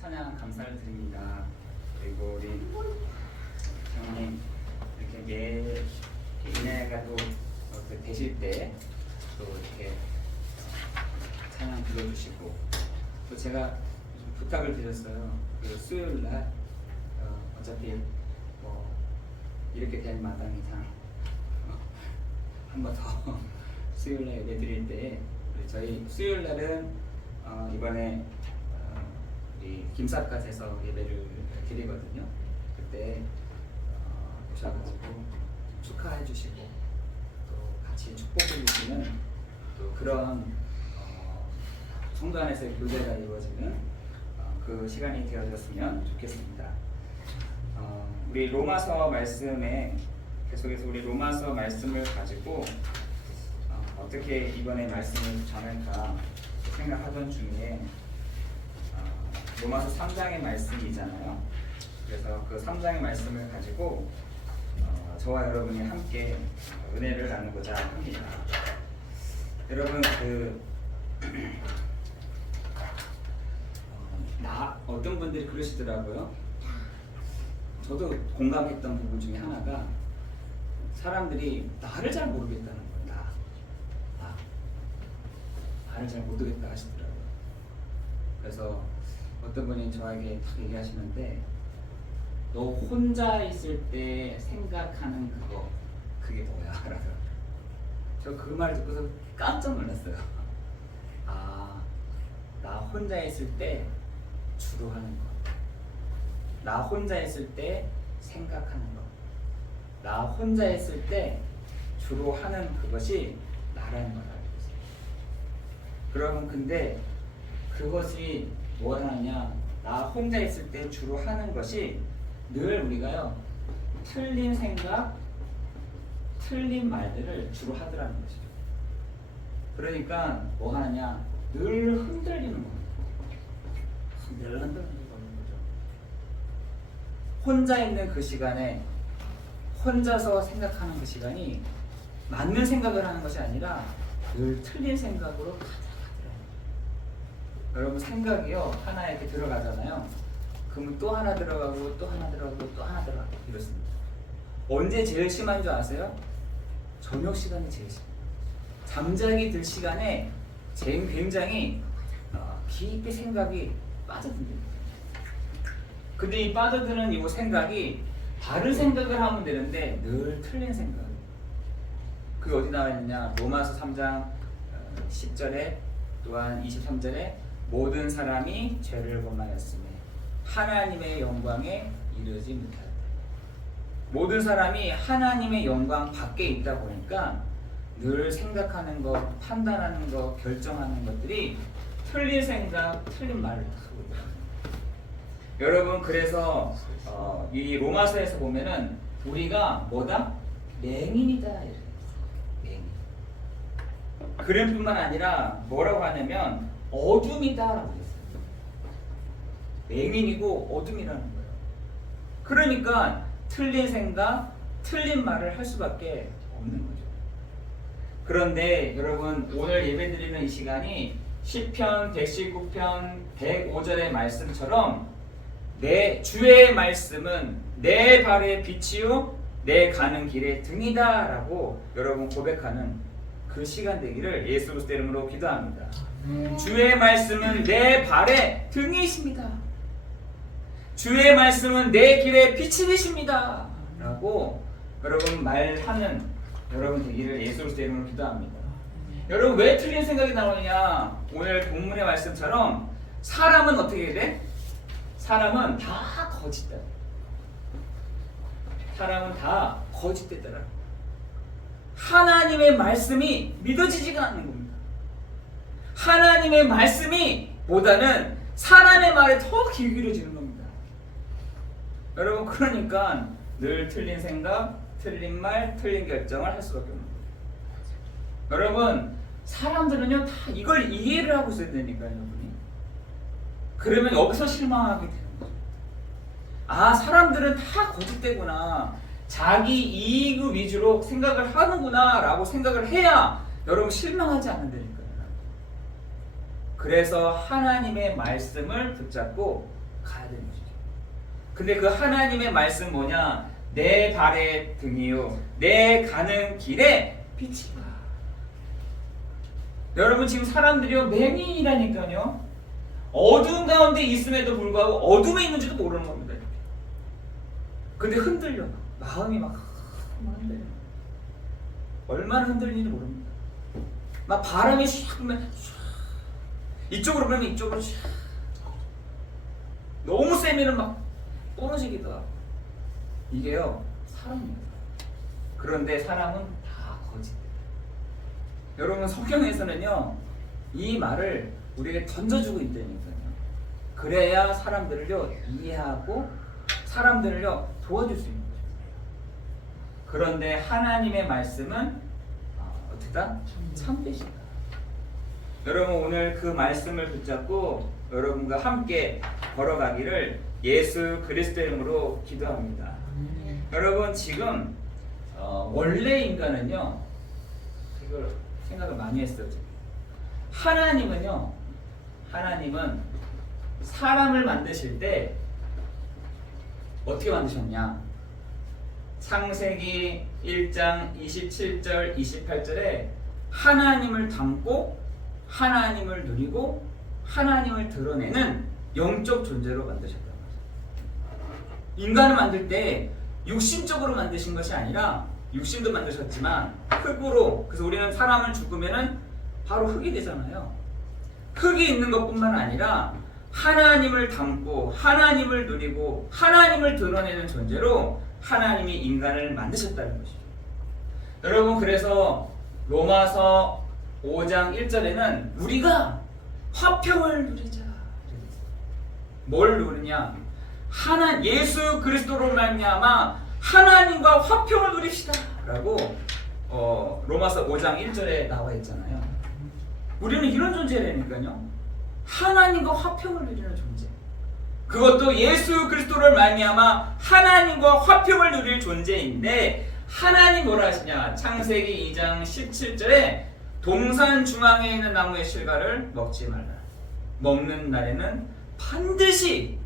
찬양 감사를 드립니다. 그리고 우리 장로님 이렇게 매일 은혜가 또 되실 때 또 이렇게 찬양 불러주시고, 또 제가 부탁을 드렸어요. 그 수요일 날 어차피 뭐 이렇게 된 마당 이상 한 번 더 수요일 날 예배 드릴 때 저희 수요일 날은 이번에 우리 김삿갓에서 예배를 드리거든요. 그때 오셔가지고 축하해 주시고 또 같이 축복해 주시는 또 그런 성도 안에서의 교제가 이루어지는 그 시간이 되어졌으면 좋겠습니다. 우리 로마서 말씀에 계속해서 우리 로마서 말씀을 가지고 어떻게 이번에 말씀을 전할까 생각하던 중에 로마서 3장의 말씀이잖아요. 그래서 그 3장의 말씀을 가지고 저와 여러분이 함께 은혜를 나누고자 합니다. 여러분 어떤 분들이 그러시더라고요. 저도 공감했던 부분 중에 하나가 사람들이 나를 잘 모르겠다는 거예요. 나를 잘 모르겠다 하시더라고요. 그래서 어떤 분이 저에게 딱 얘기하시는데, 너 혼자 있을 때 생각하는 그게 뭐야? 라더라고요. 저 그 말 듣고서 깜짝 놀랐어요. 나 혼자 있을 때 주로 하는 거, 나 혼자 있을 때 생각하는 거, 나 혼자 있을 때 주로 하는 그것이 나라는 걸 알고 있어요. 그러면 근데 그것이 뭘 하느냐, 나 혼자 있을 때 주로 하는 것이 늘 우리가요 틀린 생각, 틀린 말들을 주로 하더라는 것이죠. 그러니까 뭐 하느냐, 늘 흔들리는 겁니다. 늘 흔들리는 거죠. 혼자 있는 그 시간에 혼자서 생각하는 그 시간이 맞는 생각을 하는 것이 아니라 늘 틀린 생각으로 가득하더라고요. 여러분 생각이요 하나 이렇게 들어가잖아요. 그러면 또 하나 들어가고 또 하나 들어가고 또 하나 들어가고 이렇습니다. 언제 제일 심한 줄 아세요? 저녁 시간이 제일 심해요. 잠자기 들 시간에 굉장히 깊이 생각이 빠져듭니다. 근데 이 빠져드는 이 생각이 바른 생각을 하면 되는데 늘 틀린 생각. 그게 어디 나와 있느냐? 로마서 3장 10절에 또한 23절에 모든 사람이 죄를 범하였으며 하나님의 영광에 이르지 못하였다. 모든 사람이 하나님의 영광 밖에 있다 보니까 늘 생각하는 것, 판단하는 것, 결정하는 것들이 틀린 생각, 틀린 말을 하고 있다. 여러분 그래서 이 로마서에서 보면은 우리가 뭐다? 맹인이다. 맹인. 그뿐만 아니라 뭐라고 하냐면 어둠이다라고 했어요. 맹인이고 어둠이라는 거예요. 그러니까 틀린 생각, 틀린 말을 할 수밖에 없는 거죠. 그런데 여러분 오늘 예배드리는 이 시간이 시편 119편 105절의 말씀처럼 내 주의 말씀은 내 발의 빛이요 내 가는 길의 등이다 라고 여러분 고백하는 그 시간 되기를 예수 그리스도의 이름으로 기도합니다. 주의 말씀은 내 발의 등이십니다. 주의 말씀은 내 길의 빛이 되십니다 라고 여러분 말하는 여러분 되기를 예수 그리스도의 이름으로 기도합니다. 여러분 왜 틀린 생각이 나오느냐? 오늘 본문의 말씀처럼 사람은 어떻게 돼? 사람은 다 거짓다. 사람은 다 거짓되더라. 하나님의 말씀이 믿어지지가 않는 겁니다. 하나님의 말씀이 보다는 사람의 말에 더 귀 기울여지는 겁니다. 여러분 그러니까 늘 틀린 생각, 틀린 말, 틀린 결정을 할 수밖에 없는 거예요. 여러분 사람들은요 다 이걸 이해를 하고 있어야 되니까요. 여러분이. 그러면 여기서 실망하게 되는 거죠. 사람들은 다 거짓되구나, 자기 이익 위주로 생각을 하는구나 라고 생각을 해야 여러분 실망하지 않는다니까요. 그래서 하나님의 말씀을 붙잡고 가야 되는 것이죠. 근데 그 하나님의 말씀 뭐냐? 내 발의 등이요 내 가는 길에 빛이다. 여러분 지금 사람들이요 맹인이라니까요. 어두운 가운데 있음에도 불구하고 어둠에 있는지도 모르는 겁니다. 근데 흔들려. 마음이 막 흔들려. 얼마나 흔들리는지 모릅니다. 막 바람이 샥 불면 이쪽으로 불면 이쪽으로 샥. 너무 세면은 막 떨어지기도 하고. 이게요 사람입니다. 그런데 사람은 다 거짓. 여러분 성경에서는요 이 말을 우리에게 던져주고 있다니까요. 그래야 사람들을요 이해하고 사람들을요 도와줄 수 있는 거죠. 그런데 하나님의 말씀은 어떻다? 참되시다. 여러분 오늘 그 말씀을 붙잡고 여러분과 함께 걸어가기를 예수 그리스도 이름으로 기도합니다. 여러분 지금 원래 인간은요 이걸 생각을 많이 했어요. 하나님은 사람을 만드실 때 어떻게 만드셨냐? 창세기 1장 27절 28절에 하나님을 닮고 하나님을 누리고 하나님을 드러내는 영적 존재로 만드셨단 말이에요. 인간을 만들 때 육신적으로 만드신 것이 아니라 육신도 만드셨지만 흙으로. 그래서 우리는 사람을 죽으면은 바로 흙이 되잖아요. 흙이 있는 것뿐만 아니라 하나님을 닮고 하나님을 누리고 하나님을 드러내는 존재로 하나님이 인간을 만드셨다는 것이죠. 여러분 그래서 로마서 5장 1절에는 우리가 화평을 누리자. 뭘 누리냐? 예수 그리스도로 말미암아 하나님과 화평을 누립시다 라고 로마서 5장 1절에 나와 있잖아요. 우리는 이런 존재라니까요. 하나님과 화평을 누리는 존재. 그것도 예수 그리스도를 말미암아 하나님과 화평을 누릴 존재인데 하나님 뭐라 하시냐? 창세기 2장 17절에 동산 중앙에 있는 나무의 실과를 먹지 말라. 먹는 날에는 반드시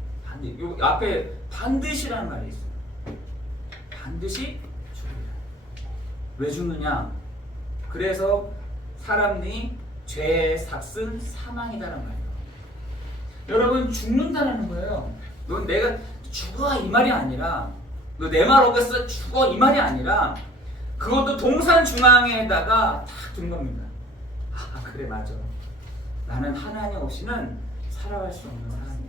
요 앞에 반드시라는 말이 있어요. 반드시 죽으리라. 왜 죽느냐? 그래서 사람들이 죄의 삭은 사망이다라는 말이에요. 여러분 죽는다는 거예요. 넌 내가 죽어 이 말이 아니라 너 내 말 어겼어 죽어 이 말이 아니라 그것도 동산 중앙에다가 딱 둔 겁니다. 아 그래 맞아. 나는 하나님 없이는 살아갈 수 없는 사람이야.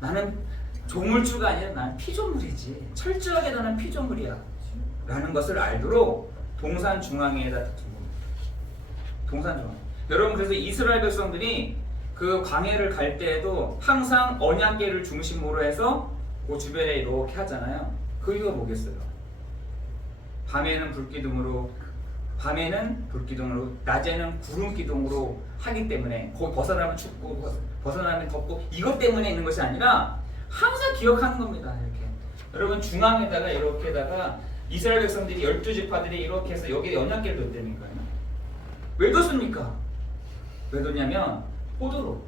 나는 조물주가 아니라 나는 피조물이지. 철저하게 나는 피조물이야 라는 것을 알도록 동산 중앙에다 둔 겁니다. 동산 중앙. 여러분 그래서 이스라엘 백성들이 그 광야를 갈 때에도 항상 언약궤를 중심으로 해서 그 주변에 이렇게 하잖아요. 그 이유가 뭐겠어요? 밤에는 불기둥으로 낮에는 구름기둥으로 하기 때문에 거기 벗어나면 춥고 벗어나면 덥고 이것 때문에 있는 것이 아니라 항상 기억하는 겁니다. 이렇게 여러분 중앙에다가 이렇게다가 이스라엘 백성들이 12지파들이 이렇게 해서 여기에 언약궤를 뒀다니까요. 왜 뒀습니까? 왜 뒀냐면 포도로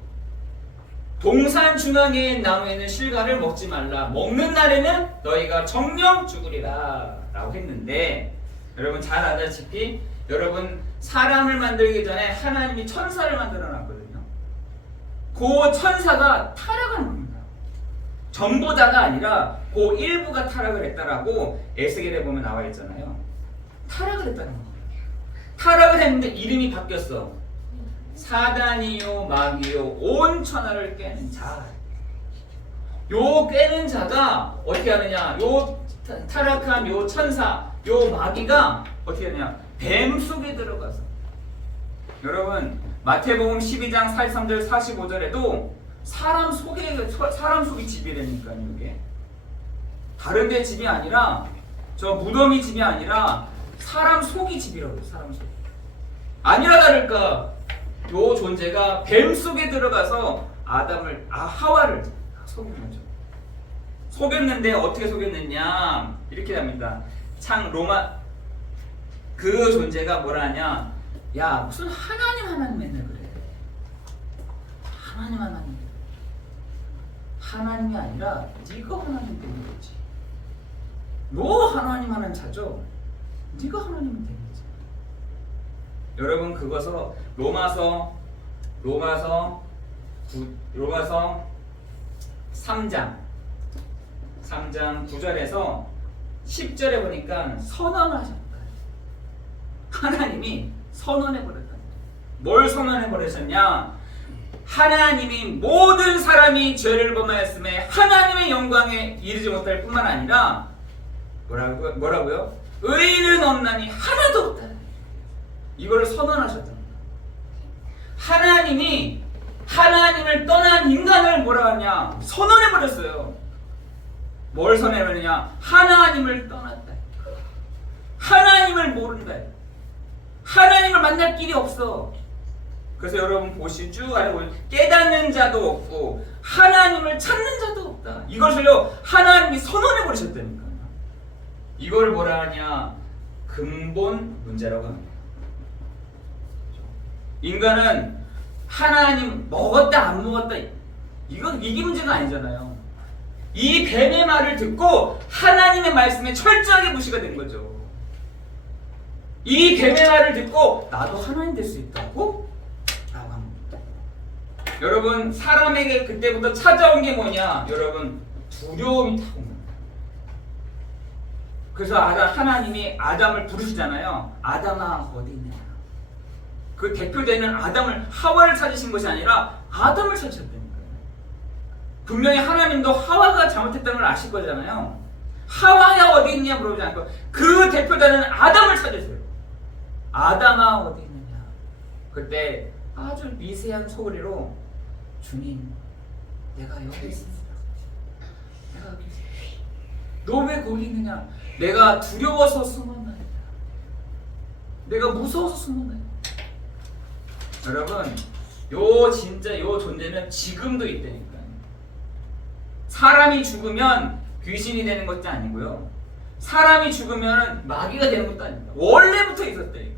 동산 중앙에 나무에는 실과를 먹지 말라. 먹는 날에는 너희가 정령 죽으리라 라고 했는데 여러분 잘 알다시피 여러분 사람을 만들기 전에 하나님이 천사를 만들어 놨거든요. 그 천사가 타락한 겁니다. 전부 다가 아니라 그 일부가 타락을 했다라고 에스겔에 보면 나와 있잖아요. 타락을 했다는 거예요. 타락을 했는데 이름이 바뀌었어. 사단이요 마귀요 온 천하를 깨는 자. 요 깨는 자가 어떻게 하느냐? 요 타락한 요 천사, 요 마귀가 어떻게 하느냐? 뱀 속에 들어가서. 여러분 마태복음 12장 43절 45절에도 사람 속이 집이라니까요. 이게 다른 데 집이 아니라 저 무덤이 집이 아니라 사람 속이 집이라고요. 사람 속. 아니라 다를까 요 존재가 뱀 속에 들어가서 하와를 속인 거죠. 속였는데 어떻게 속였느냐 이렇게 합니다. 그 존재가 뭐라 하냐? 야 무슨 하나님 맨날 그래. 하나님 아니라 네가 하나님 되는 거지. 너 하나님 하는 자죠. 네가 하나님은 되는 거지. 여러분 그것을 로마서 3장 9절에서 10절에 보니까 선언하셨다. 하나님이 선언해버렸다. 뭘 선언해버렸었냐? 하나님이 모든 사람이 죄를 범하였음에 하나님의 영광에 이르지 못할 뿐만 아니라 뭐라고요? 의인은 없나니 하나도 없다. 이거를 선언하셨던 거예요. 하나님이 하나님을 떠난 인간을 뭐라 하냐? 선언해버렸어요. 뭘 선언해버렸냐? 하나님을 떠났다. 하나님을 모른다. 하나님을 만날 길이 없어. 그래서 여러분 보시 쭉 아래 보면 깨닫는 자도 없고 하나님을 찾는 자도 없다. 이것을요 하나님이 선언해버리셨다니까요. 이걸 뭐라 하냐? 근본 문제라고 합니다. 인간은 하나님 먹었다 안 먹었다 이게 문제가 아니잖아요. 이 뱀의 말을 듣고 하나님의 말씀에 철저하게 무시가 된 거죠. 이 뱀의 말을 듣고 나도 하나님 될 수 있다고? 라고 합니다. 여러분 사람에게 그때부터 찾아온 게 뭐냐? 여러분 두려움이 타고 옵니다. 그래서 하나님이 아담을 부르시잖아요. 아담아 어디 있냐? 그 대표되는 아담을 하와를 찾으신 것이 아니라 아담을 찾으셨다니까요. 분명히 하나님도 하와가 잘못했다는 걸 아실 거잖아요. 하와야 어디 있냐 물어보지 않고 그 대표되는 아담을 찾으세요. 아담아 어디 있느냐? 그때 아주 미세한 소리로 주님 내가 여기 있습니다. 내가 여기 있습니다. 너 왜 거기 있느냐? 내가 두려워서 숨었나이다. 내가 무서워서 숨었나이다. 여러분 진짜 요 존재는 지금도 있다니까요. 사람이 죽으면 귀신이 되는 것도 아니고요. 사람이 죽으면 마귀가 되는 것도 아닙니다. 원래부터 있었대.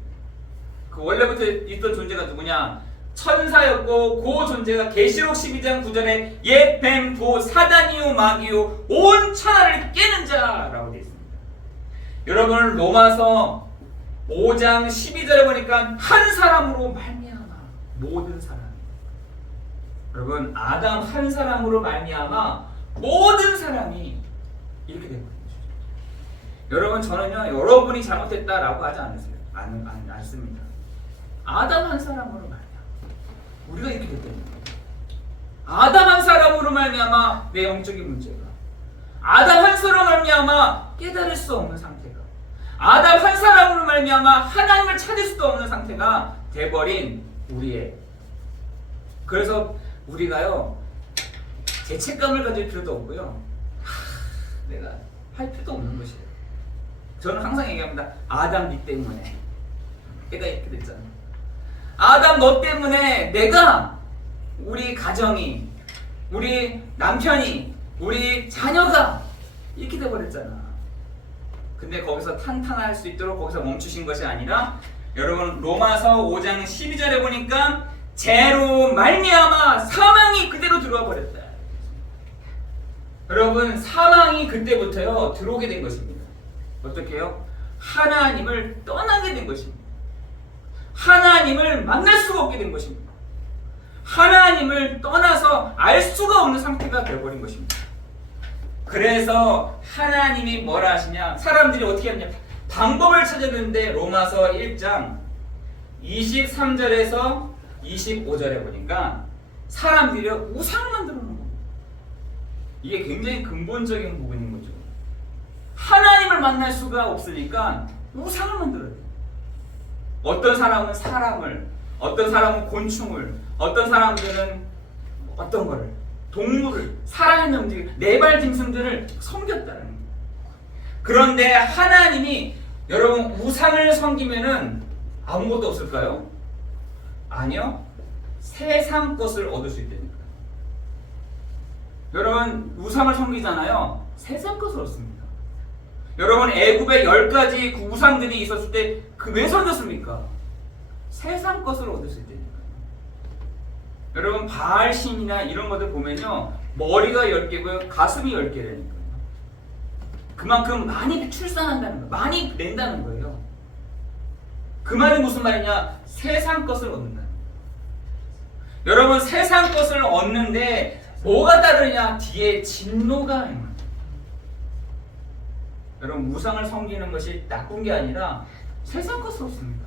그 원래부터 있던 존재가 누구냐? 천사였고 그 존재가 계시록 12장 9절에 옛 뱀, 도, 사단이요 마귀요 온 천하를 깨는 자라고 되어 있습니다. 여러분 로마서 5장 12절에 보니까 한 사람으로 말미암아 모든 사람. 여러분 아담 한 사람으로 말미암아 모든 사람이 이렇게 된 거예요. 여러분 저는요 여러분이 잘못했다라고 하지 않습니다. 아담 한 사람으로 말미암아 우리가 이렇게 됐다는 거예요. 아담 한 사람으로 말미암아 내 영적인 문제가, 아담 한 사람으로 말미암아 깨달을 수 없는 상태가, 아담 한 사람으로 말미암아 하나님을 찾을 수도 없는 상태가 돼버린 우리의. 그래서 우리가요 죄책감을 가질 필요도 없고요. 내가 할 필요도 없는 것이에요. 저는 항상 얘기합니다. 아담 니 때문에 내가 이렇게 됐잖아. 아담 너 때문에 내가, 우리 가정이, 우리 남편이, 우리 자녀가 이렇게 돼버렸잖아. 근데 거기서 탄탄할 수 있도록 거기서 멈추신 것이 아니라 여러분 로마서 5장 12절에 보니까 죄로 말미암아 사망이 그대로 들어와 버렸다. 여러분 사망이 그때부터요 들어오게 된 것입니다. 어떻게 해요? 하나님을 떠나게 된 것입니다. 하나님을 만날 수가 없게 된 것입니다. 하나님을 떠나서 알 수가 없는 상태가 되어버린 것입니다. 그래서 하나님이 뭐라 하시냐? 사람들이 어떻게 하냐? 방법을 찾았는데 로마서 1장 23절에서 25절에 보니까 사람들이 우상을 만들어 놓은 겁니다. 이게 굉장히 근본적인 부분인 거죠. 하나님을 만날 수가 없으니까 우상을 만들어야 돼요. 어떤 사람은 사람을, 어떤 사람은 곤충을, 어떤 사람들은 어떤 거를, 동물을, 살아있는 움직임, 네발 짐승들을 섬겼다는 거예요. 그런데 하나님이 여러분 우상을 섬기면은 아무것도 없을까요? 아니요. 세상 것을 얻을 수 있다니까요. 여러분 우상을 섬기잖아요. 세상 것을 얻습니다. 여러분 애굽에 10가지 그 우상들이 있었을 때 그 왜 섬겼습니까? 세상 것을 얻을 수 있다니까요. 여러분 바알 신이나 이런 것들 보면요 머리가 10개고요. 가슴이 10개라는 거예요. 그만큼 많이 출산한다는 거예요. 많이 낸다는 거예요. 그 말은 무슨 말이냐? 세상 것을 얻는다는 거예요. 여러분, 세상 것을 얻는데 뭐가 다르냐? 뒤에 진노가 있는 거예요. 여러분, 우상을 섬기는 것이 나쁜 게 아니라 세상 것을 얻습니다.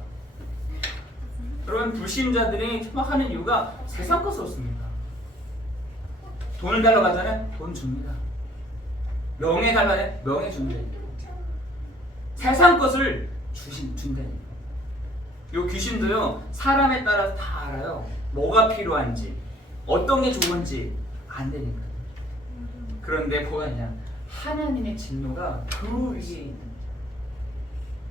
여러분, 불신자들이 촉박하는 이유가 세상 것을 얻습니다. 돈을 달라고 하잖아요. 돈 줍니다. 명예 달라네. 명예 준대. 세상 것을 준다니까. 요 귀신도요, 사람에 따라 다 알아요. 뭐가 필요한지, 어떤 게 좋은지 안 되니까. 그런데 뭐가 있냐? 하나님의 진노가 그 위에 있는 거예요.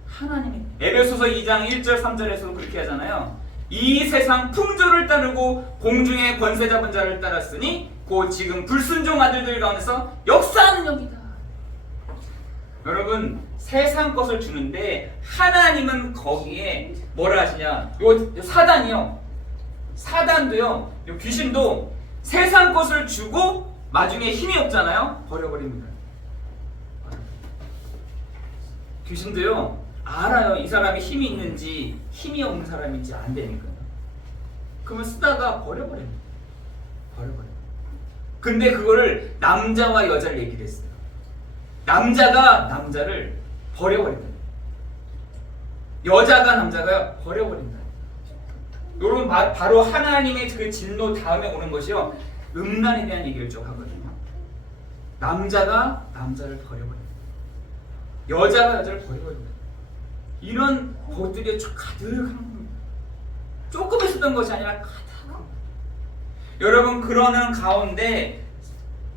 하나님의 에베소서 2장 1절 3절에서도 그렇게 하잖아요. 이 세상 풍조를 따르고 공중의 권세 잡은 자를 따랐으니 곧 지금 불순종 아들들 가운데서 역사하는 영이다. 여러분, 세상 것을 주는데 하나님은 거기에 뭐라 하시냐? 요 사단도요, 요 귀신도 세상 것을 주고 나중에 힘이 없잖아요. 버려버립니다. 귀신도요, 알아요. 이 사람이 힘이 있는지 힘이 없는 사람인지 안 되니까요. 그러면 쓰다가 버려버립니다. 근데 그거를 남자와 여자를 얘기를 했어요. 남자가 남자를 버려버린다. 여자가 남자가 버려버린다. 여러분, 바로 하나님의 그 진노 다음에 오는 것이요, 음란에 대한 얘기를 좀 하거든요. 남자가 남자를 버려버린다. 여자가 여자를 버려버린다. 이런 것들이 가득한 겁니다. 조금 있었던 것이 아니라 가득한 겁니다. 여러분, 그러는 가운데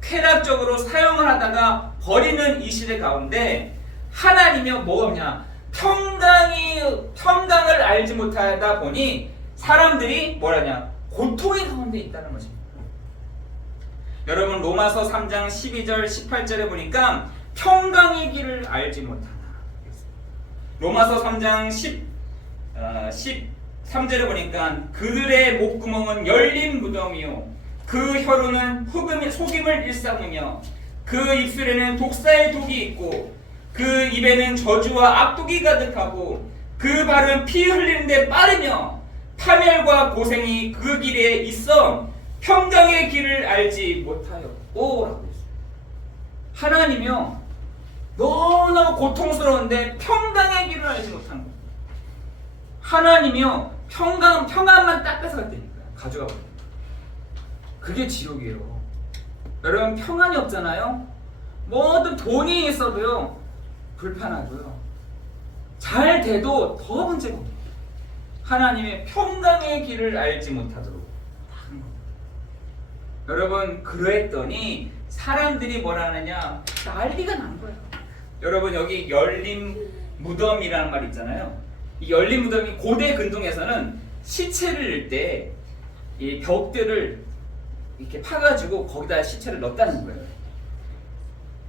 쾌락적으로 사용을 하다가 버리는 이 시대 가운데 하나님이 뭐가 없냐? 평강을 알지 못하다 보니 사람들이 뭐라냐? 고통의 가운데 있다는 것입니다. 여러분, 로마서 3장 12절 18절에 보니까 평강의 길을 알지 못하나. 로마서 3장 13절에 보니까 그들의 목구멍은 열린 무덤이요 그 혀로는 속임을 일삼으며 그 입술에는 독사의 독이 있고 그 입에는 저주와 악독이 가득하고 그 발은 피 흘리는 데 빠르며 파멸과 고생이 그 길에 있어 평강의 길을 알지 못하였고 라고 했어요. 하나님이요, 너무너무 고통스러운데 평강의 길을 알지 못한 거예요. 하나님이요, 평안만 딱 뺏어갔다니까요. 가져가 버려요. 그게 지옥이에요. 여러분, 평안이 없잖아요. 뭐든 돈이 있어도요, 불편하고요. 잘 돼도 더 문제가 없어요. 하나님의 평강의 길을 알지 못하도록 하는 겁니다. 여러분, 그랬더니 사람들이 뭐라 하느냐? 난리가 난 거예요. 여러분, 여기 열린 무덤이라는 말 있잖아요. 이 열린 무덤이 고대 근동에서는 시체를 넣을 때 이 벽들을 이렇게 파가지고 거기다 시체를 넣었다는 거예요.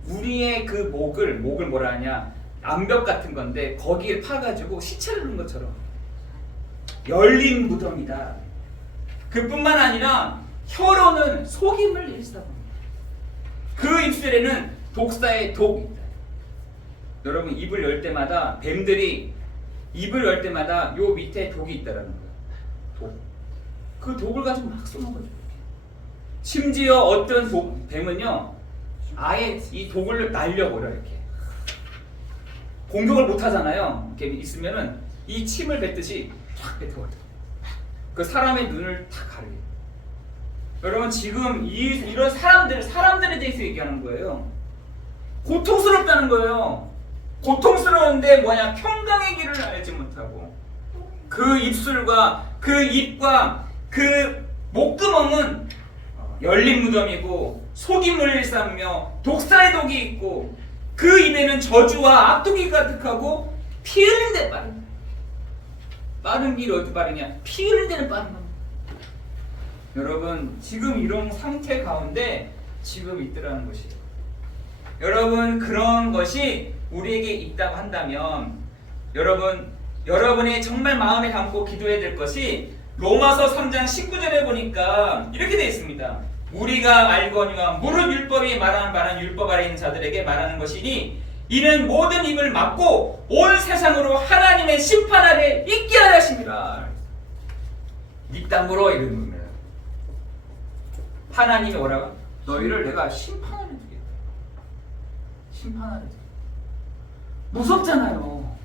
우리의 그 목을 뭐라 하냐? 암벽 같은 건데 거기에 파가지고 시체를 넣은 것처럼 열린 무덤이다. 그뿐만 아니라 혀로는 속임을 일삼아. 그 입술에는 독사의 독이 있다. 여러분, 입을 열 때마다 뱀들이 입을 열 때마다 요 밑에 독이 있다라는 거예요. 독. 그 독을 가지고 막 쏘먹어요. 심지어 어떤 뱀은요, 아예 이 독을 날려버려. 이렇게 공격을 못 하잖아요. 이렇게 있으면은 이 침을 뱉듯이 쫙 뱉어버려. 그 사람의 눈을 다 가리게. 여러분, 지금 이런 사람들에 대해서 얘기하는 거예요. 고통스럽다는 거예요. 고통스러운데 뭐냐? 평강의 길을 알지 못하고 그 입술과 그 입과 그 목구멍은 열린 무덤이고 속임을 일삼으며 독사의 독이 있고 그 입에는 저주와 악독이 가득하고 피 흘린 데 빠른. 빠른 길이 어디 빠르냐? 피 흘린 데는 빠른 겁니다. 여러분, 지금 이런 상태 가운데 지금 있더라는 것이에요. 여러분, 그런 것이 우리에게 있다고 한다면 여러분이 정말 마음에 담고 기도해야 될 것이 로마서 3장 19절에 보니까 이렇게 되어 있습니다. 우리가 알거니와 무릇 율법이 말하는 바는 율법 아래 있는 자들에게 말하는 것이니 이는 모든 입을 막고 온 세상으로 하나님의 심판 아래 있게 하려 하심이라. 네 땅으로 이런 겁니다. 하나님이 뭐라고? 너희를 내가 심판하려 두겠다. 심판하려 두겠다. 무섭잖아요.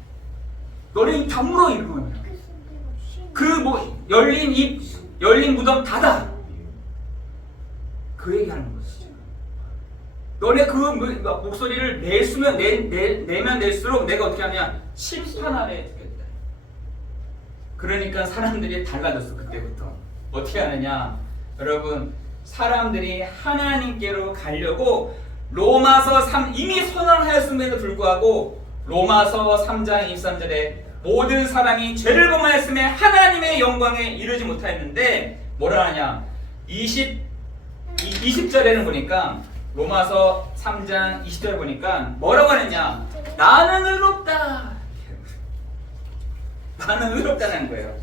너네 이 다물어 이러면 그 뭐 열린 입 열린 무덤 닫아. 그 얘기하는 것이죠. 너네 그 목소리를 내면 낼수록 내가 어떻게 하냐? 심판 아래 두겠다. 그러니까 사람들이 달라졌어. 그때부터 어떻게 하느냐? 여러분, 사람들이 하나님께로 가려고 이미 선언하였음에도 불구하고 로마서 3장 23절에 모든 사람이 죄를 범하였음에 하나님의 영광에 이르지 못하였는데 뭐라 하냐? 20절에는 보니까 로마서 3장 20절에 보니까 뭐라고 하느냐? 나는 의롭다. 나는 의롭다는 거예요.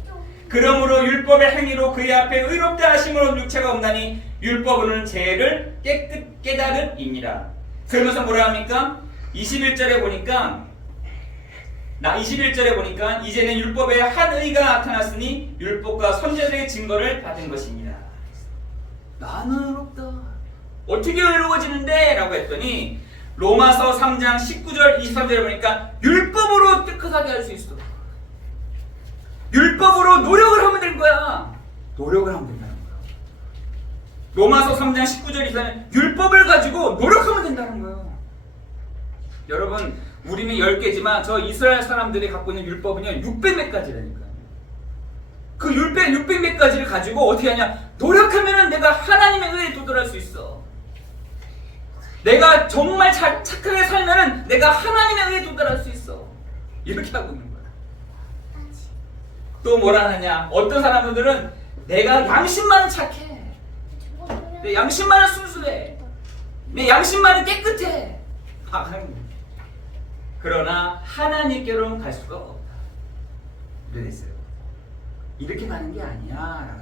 그러므로 율법의 행위로 그의 앞에 의롭다 하심으로 육체가 없나니 율법은 죄를 깨달음이니라. 그러면서 뭐라 합니까? 21절에 보니까 이제는 율법에 한 의가 나타났으니 율법과 선지자들의 증거를 받은 것입니다. 나는 의롭다. 어떻게 의로워지는데? 라고 했더니 로마서 3장 19절 23절에 보니까 율법으로 깨끗하게 할 수 있어. 율법으로 노력을 하면 될 거야. 노력을 하면 된다는 거야. 로마서 3장 19절 23절에 율법을 가지고 노력하면 된다는 거예요. 여러분, 우리는 10개지만 저 이스라엘 사람들이 갖고 있는 율법은요 600몇 가지라니까요. 그 600몇 가지를 가지고 어떻게 하냐? 노력하면은 내가 하나님의 의에 도달할 수 있어. 내가 정말 착하게 살면은 내가 하나님의 의에 도달할 수 있어. 이렇게 하고 있는 거야. 또 뭐라 하느냐? 어떤 사람들은 내가 양심만은 착해. 내 양심만은 순수해. 내 양심만은 깨끗해. 그러나 하나님께로는 갈 수가 없다. 이랬어요. 이렇게 가는 게 아니야.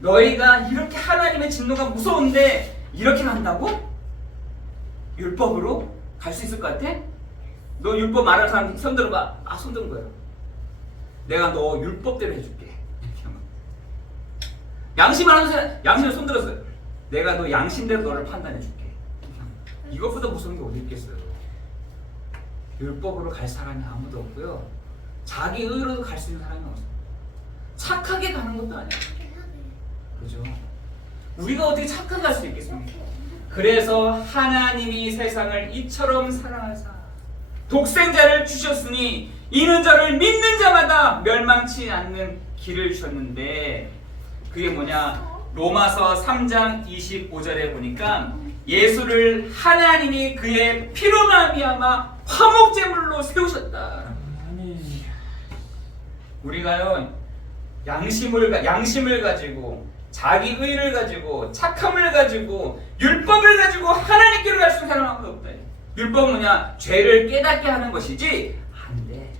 너희가 이렇게 하나님의 진노가 무서운데 이렇게 간다고? 율법으로 갈 수 있을 것 같아? 너 율법 말하는 사람 손 들어봐. 손 든 거야. 내가 너 율법대로 해줄게. 양심 하는 사람 양심을 손 들었어요. 내가 너 양심대로 너를 판단해줄게. 이것보다 무서운 게 어디 있겠어요? 율법으로 갈 사람이 아무도 없고요. 자기 의로 갈 수 있는 사람이 없어요. 착하게 가는 것도 아니야. 그죠? 우리가 어떻게 착하게 갈 수 있겠습니까? 그래서 하나님이 세상을 이처럼 사랑하사 독생자를 주셨으니 이는 저를 믿는 자마다 멸망치 않는 길을 주셨는데 그게 뭐냐? 로마서 3장 25절에 보니까 예수를 하나님이 그의 피로 말미암아 화목제물로 세우셨다. 우리가요 양심을 가지고 자기 의를 가지고 착함을 가지고 율법을 가지고 하나님께로 갈 수 있는 사람 아무도 없다. 율법은 뭐냐? 죄를 깨닫게 하는 것이지 안 돼.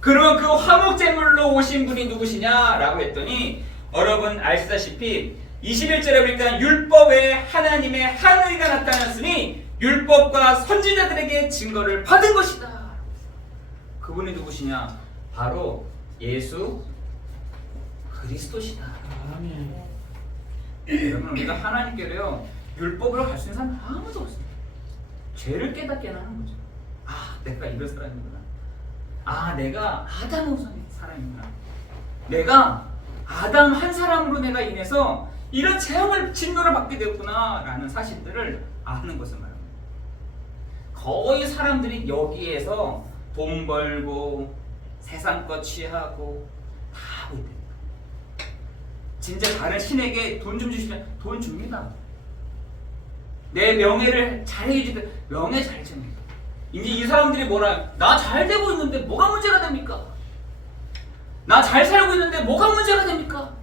그러면 그 화목제물로 오신 분이 누구시냐라고 했더니 여러분 아시다시피 21절에 보니까 율법에 하나님의 한 의가 나타났으니 율법과 선지자들에게 증거를 받은 것이다. 그분이 누구시냐? 바로 예수 그리스도시다. 아멘. 여러분, 우리가 하나님께로요 율법으로 갈 수 있는 사람 아무도 없습니다. 죄를 깨닫게 하는 거죠. 내가 이런 사람이구나. 내가 아담 후손의 사람이구나. 내가 아담 한 사람으로 내가 인해서 이런 재앙을 진노를 받게 되었구나 라는 사실들을 아는 것을 말합니다. 거의 사람들이 여기에서 돈 벌고 세상 것 취하고 다 하고 있대요. 진짜 다른 신에게 돈 좀 주시면 돈 줍니다. 내 명예를 잘 해주니까 명예 잘 줍니다. 이제 이 사람들이 뭐라, 나 잘 되고 있는데 뭐가 문제가 됩니까? 나 잘 살고 있는데 뭐가 문제가 됩니까?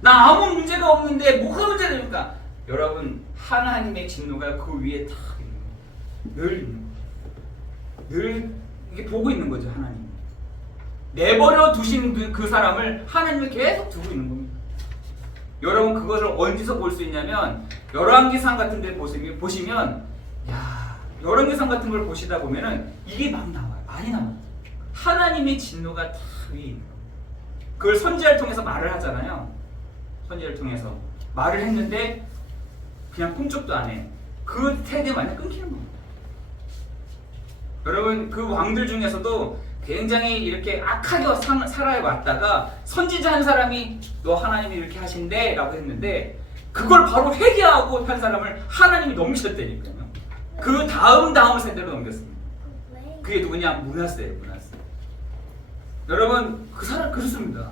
나 아무 문제가 없는데 뭐가 문제가 됩니까? 여러분, 하나님의 진노가 그 위에 다 늘 이렇게 보고 있는 거죠. 하나님 내버려 두신 그 사람을 하나님이 계속 두고 있는 겁니다. 여러분 그것을 어디서 볼 수 있냐면 열왕기상 같은 데 보시면 야, 열왕기상 같은 걸 보시다 보면은 이게 막 나와요. 많이 나와요. 하나님의 진노가 다 위에 있는 거예요. 그걸 선지자를 통해서 말을 하잖아요. 선지자를 통해서 말을 했는데 그냥 꿈쩍도 안 해. 그 세대 완전 끊기는 겁니다. 여러분 그 왕들 중에서도 굉장히 이렇게 악하게 살아왔다가 선지자 한 사람이 너 하나님이 이렇게 하신대 라고 했는데 그걸 바로 회개하고 한 사람을 하나님이 넘기셨다니까요. 그 다음 세대로 넘겼습니다. 그게 누구냐? 므낫세예요. 므낫세. 여러분 그 사람 그렇습니다.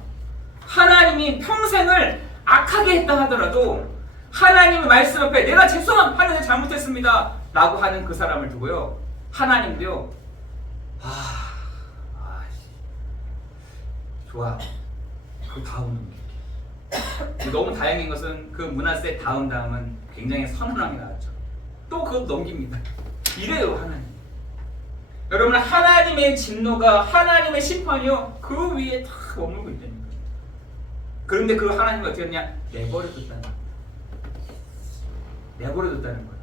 하나님이 평생을 악하게 했다 하더라도 하나님의 말씀 앞에 내가 죄송합니다. 잘못했습니다 라고 하는 그 사람을 두고요. 하나님도요. 좋아. 그 다음은 너무 다행인 것은 그 므낫세 다음은 굉장히 선언함이 나왔죠. 또 그것 넘깁니다. 이래요 하나님. 여러분 하나님의 진노가 하나님의 심판이요 그 위에 다 머물고 있다니까. 그런데 그 하나님이 어떻게 했냐? 내버려뒀다는 거예요.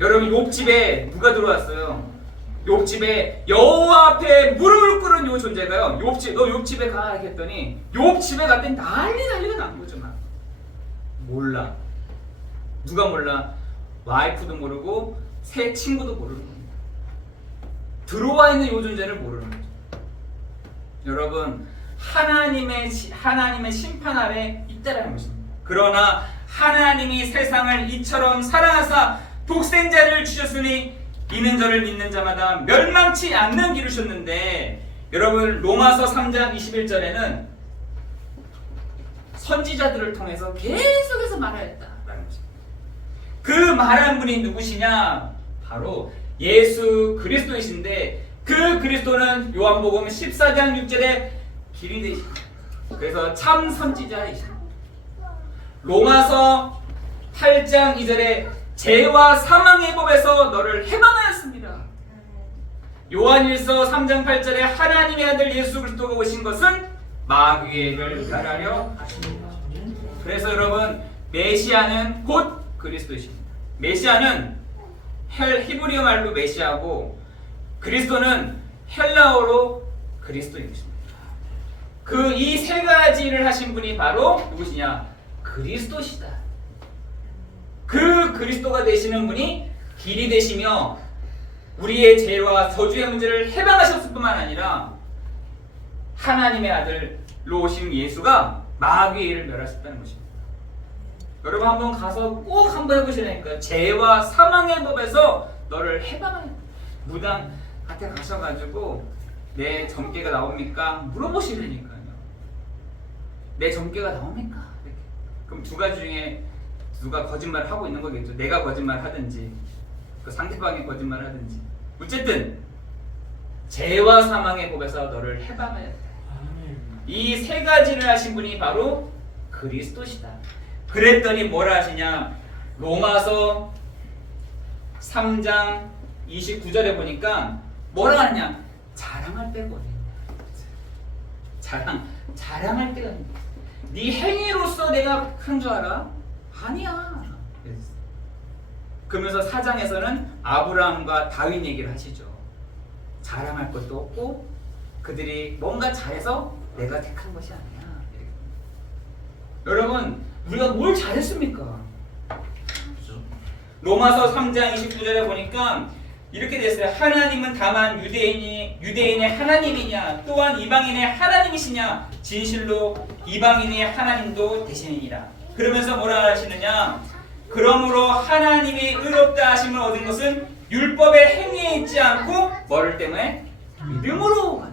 여러분 욥집에 누가 들어왔어요? 욥집에 여호와 앞에 무릎을 꿇은 요 존재가요. 너 욥집에 가 했더니 욥집에 갔더니 난리가 난 거죠. 막 몰라. 누가 몰라? 와이프도 모르고 새 친구도 모르는 겁니다. 들어와 있는 요 존재를 모르는 거죠. 여러분 하나님의 심판 아래 있다라는 것입니다. 그러나 하나님이 세상을 이처럼 사랑하사 독생자를 주셨으니 이는 저를 믿는 자마다 멸망치 않는 길을 주셨는데 여러분 로마서 3장 21절에는 선지자들을 통해서 계속해서 말하였다라는 것입니다. 그 말한 분이 누구시냐? 바로 예수 그리스도이신데 그 그리스도는 요한복음 14장 6절에 길이 되십니다. 그래서 참 선지자이십니다. 로마서 8장 2절에 죄와 사망의 법에서 너를 해방하였습니다. 요한일서 3장 8절에 하나님의 아들 예수 그리스도가 오신 것은 마귀를 멸하려 하십니다. 그래서 여러분 메시아는 곧 그리스도이십니다. 메시아는 히브리어 말로 메시아고 그리스도는 헬라어로 그리스도인이십니다. 그 이 세 가지를 하신 분이 바로 누구시냐? 그리스도시다. 그 그리스도가 되시는 분이 길이 되시며 우리의 죄와 저주의 문제를 해방하셨을 뿐만 아니라 하나님의 아들로 오신 예수가 마귀를 멸하셨다는 것입니다. 여러분 한번 가서 꼭 한번 해보시라니까요. 죄와 사망의 법에서 너를 해방하는 무당 밭에 가셔가지고 내 점괘가 나옵니까? 물어보시라니까요. 내 점괘가 나옵니까? 이렇게. 그럼 두 가지 중에 누가 거짓말을 하고 있는 거겠죠. 내가 거짓말 하든지 그 상대방이 거짓말 하든지 어쨌든 죄와 사망의 법에서 너를 해방해야 돼. 이 세 가지를 하신 분이 바로 그리스도시다. 그랬더니 뭐라 하시냐? 로마서 3장 29절에 보니까 뭐라 하느냐? 자랑할 때가 어딨냐? 자랑할 때가 어딨냐? 네 행위로서 내가 큰 줄 알아? 아니야. 그러면서 4장에서는 아브라함과 다윗 얘기를 하시죠. 자랑할 것도 없고 그들이 뭔가 잘해서 내가 택한 것이 아니야. 여러분 우리가 뭘 잘했습니까? 로마서 3장 29절에 보니까 이렇게 됐어요. 하나님은 다만 유대인의 하나님이냐 또한 이방인의 하나님이시냐 진실로 이방인의 하나님도 되시느니라. 그러면서 뭐라 하시느냐? 그러므로 하나님이 의롭다 하심을 얻은 것은 율법의 행위에 있지 않고 뭐를 때문에? 믿음으로.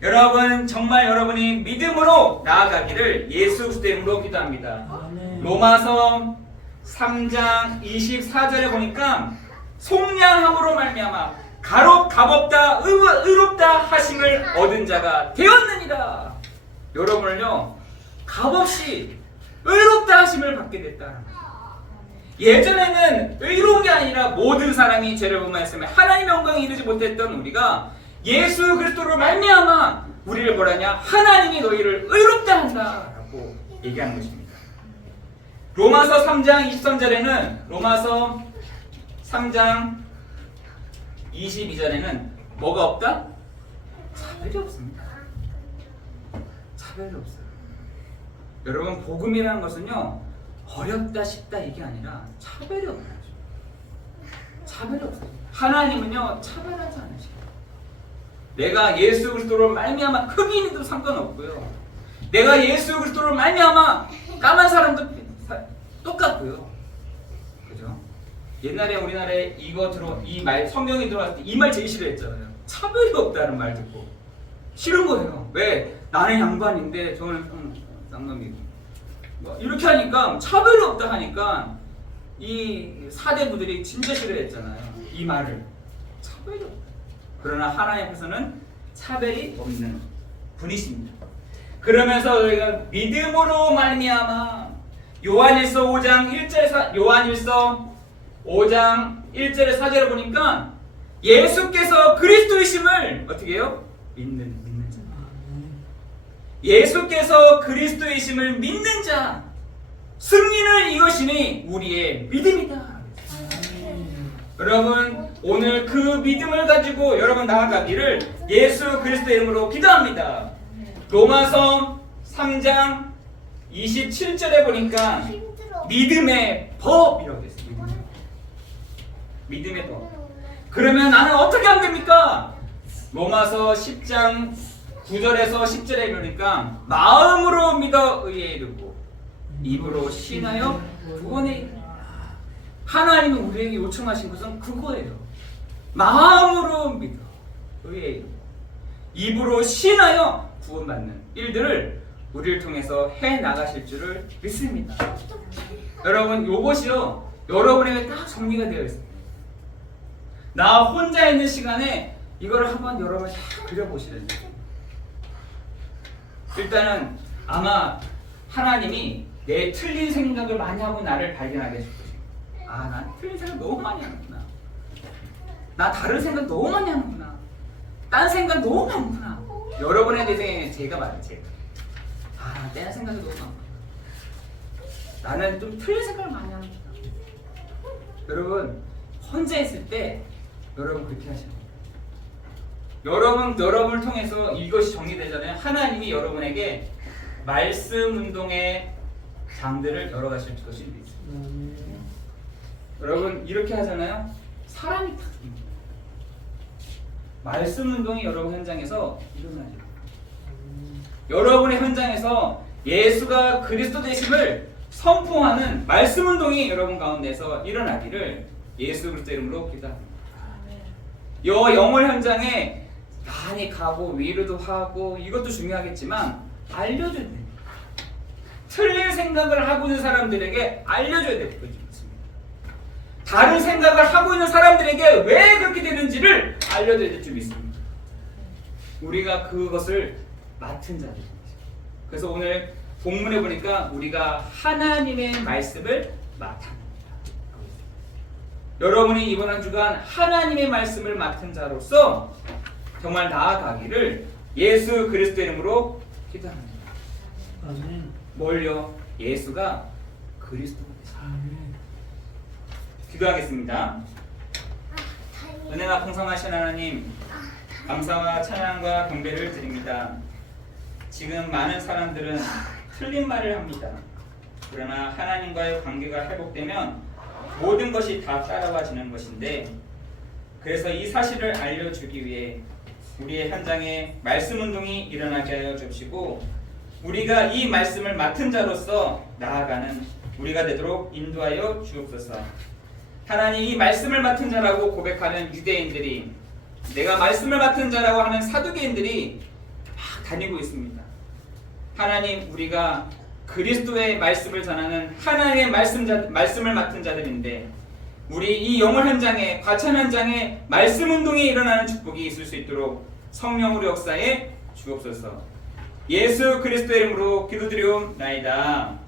여러분 정말 여러분이 믿음으로 나아가기를 예수 그리스도의 이름으로 기도합니다. 로마서 3장 24절에 보니까 속량함으로 말미암아 값없다 의롭다 하심을 얻은 자가 되었느니라. 여러분을요 값없이 의롭다 하심을 받게 됐다. 예전에는 의로운 게 아니라 모든 사람이 죄를 범하였으며 하나님의 영광에 이르지 못했던 우리가 예수 그리스도로 말미암아 우리를 너희를 뭐라냐? 하나님이 너희를 의롭다 한다라고 얘기하는 것입니다. 로마서 3장 23절에는 로마서 3장 22절에는 뭐가 없다? 차별이 없습니다. 차별이 없어요. 여러분 복음이라는 것은요 어렵다 쉽다 이게 아니라 차별이 없는 거죠. 차별이 없어요. 하나님은요 차별하지 않으셔요. 내가 예수 그리스도로 말미암아 흑인이도 상관없고요. 내가 예수 그리스도로 말미암아 까만 사람도 똑같고요. 그죠? 옛날에 우리나라에 이 말 성경이 들어왔을 때 이 말 제일 싫어했잖아요. 차별이 없다는 말 듣고 싫은 거예요. 왜? 나는 양반인데 저는 쌍놈이고 뭐 이렇게 하니까 차별이 없다 하니까 이 사대부들이 진짜 싫어했잖아요. 이 말을 차별이 없다. 그러나 하나님께서는 차별이 없는 분이십니다. 그러면서 우리가 믿음으로 말미암아 요한일서 5장 1절에 4절을 보니까 예수께서 그리스도이심을 어떻게 해요? 믿는 자. 예수께서 그리스도이심을 믿는 자 승리는 이것이니 우리의 믿음이다. 여러분 오늘 그 믿음을 가지고 여러분 나아가기를 예수 그리스도의 이름으로 기도합니다. 로마서 3장 27절에 보니까 믿음의 법이라고 했습니다. 믿음의 법. 그러면 나는 어떻게 하면 됩니까? 로마서 10장 9절에서 10절에 보니까 마음으로 믿어 의에 이르고 입으로 신하여 구원에 이르라. 하나님은 우리에게 요청하신 것은 그거예요. 마음으로 믿어 의에 이르고 입으로 신하여 구원받는 일들을 우리를 통해서 해 나가실 줄을 믿습니다. 여러분 이것이요 여러분에게 딱 정리가 되어 있습니다. 나 혼자 있는 시간에 이거를 한번 여러분 딱 그려보시는 거예요. 일단은 아마 하나님이 내 틀린 생각을 많이 하고 나를 발견하게 해줄 것입니다. 아, 난 틀린 생각 너무 많이 하는구나. 나 다른 생각 너무 많이 하는구나. 딴 생각 너무 많구나. 여러분의 내 생각에 제가 말해요. 제가. 아, 내 생각이 너무 많구나. 나는 좀 틀린 생각을 많이 하는구나. 여러분 혼자 있을 때 여러분 그렇게 하시는 거예요. 여러분을 통해서 이것이 정리되잖아요. 하나님이 여러분에게 말씀 운동의 장들을 열어가실 것이 있습니다. 여러분 이렇게 하잖아요. 사람이 다 죽입니다. 말씀 운동이 여러분 현장에서 일어나죠. 여러분의 현장에서 예수가 그리스도 되심을 선포하는 말씀 운동이 여러분 가운데서 일어나기를 예수 그리스도 이름으로 기도합니다. 영월 현장에 많이 가고 위로도 하고 이것도 중요하겠지만 알려줘야 됩니다. 틀린 생각을 하고 있는 사람들에게 알려줘야 될 것이 있습니다. 다른 생각을 하고 있는 사람들에게 왜 그렇게 되는지를 알려줘야 될 줄 있습니다. 우리가 그것을 맡은 자들입니다. 그래서 오늘 본문에 보니까 우리가 하나님의 말씀을 맡아. 여러분이 이번 한 주간 하나님의 말씀을 맡은 자로서 정말 나아가기를 예수 그리스도 이름으로 기도합니다. 아멘. 뭘요? 예수가 그리스도가 되십니다. 기도하겠습니다. 은혜가 풍성하신 하나님, 감사와 찬양과 경배를 드립니다. 지금 많은 사람들은 틀린 말을 합니다. 그러나 하나님과의 관계가 회복되면 모든 것이 다 따라와지는 것인데, 그래서 이 사실을 알려주기 위해 우리의 현장에 말씀 운동이 일어나게 하여 주시고 우리가 이 말씀을 맡은 자로서 나아가는 우리가 되도록 인도하여 주옵소서. 하나님, 이 말씀을 맡은 자라고 고백하는 유대인들이, 내가 말씀을 맡은 자라고 하는 사두개인들이 막 다니고 있습니다. 하나님, 우리가 그리스도의 말씀을 전하는 하나님의 말씀을 맡은 자들인데 우리 이 영월 현장에, 과찬 현장에 말씀 운동이 일어나는 축복이 있을 수 있도록 성령으로 역사에 주옵소서. 예수 그리스도의 이름으로 기도드리옵나이다.